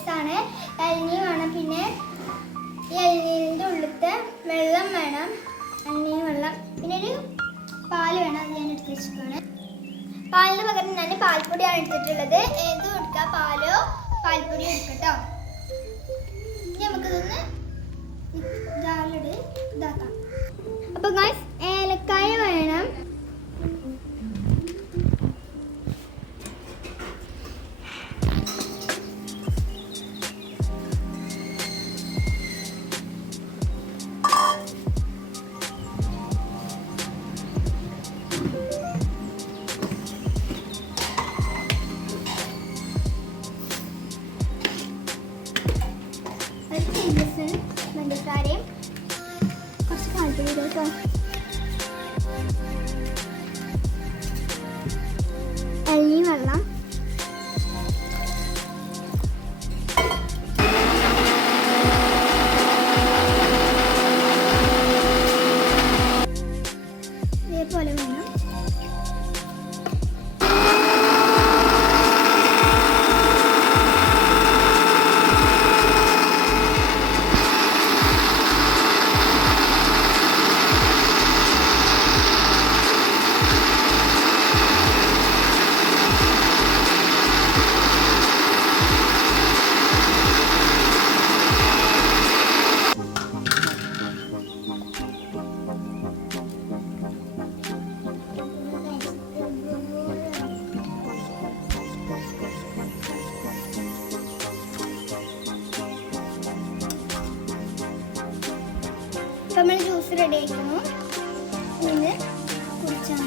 ജ്യൂസാണ് ഇളനീ വേണം. പിന്നെ ഈ ഉള്ളിലത്തെ വെള്ളം വേണം. ഇളനീ വെള്ളം. പിന്നെ ഒരു പാൽ വേണം. അത് ഞാൻ എടുത്ത് വെച്ചിട്ടാണ് പാലിന് പകരം ഞാൻ പാൽപ്പൊടിയാണ് എടുത്തിട്ടുള്ളത്. ഏത് കൊടുക്കുക പാലോ? പാൽപ്പൊടിയോ എടുക്കട്ടോ ഇനി നമുക്കിതൊന്ന് ഇതാക്കാം. അപ്പോൾ പഞ്ചസാരയും കുറച്ച് കാണിച്ചു കേട്ടോ എള്ളി വെള്ളം. ഇതേപോലെ നമ്മൾ ജ്യൂസ് റെഡി ആക്കുന്നു പിന്നെ കുടിച്ചാൽ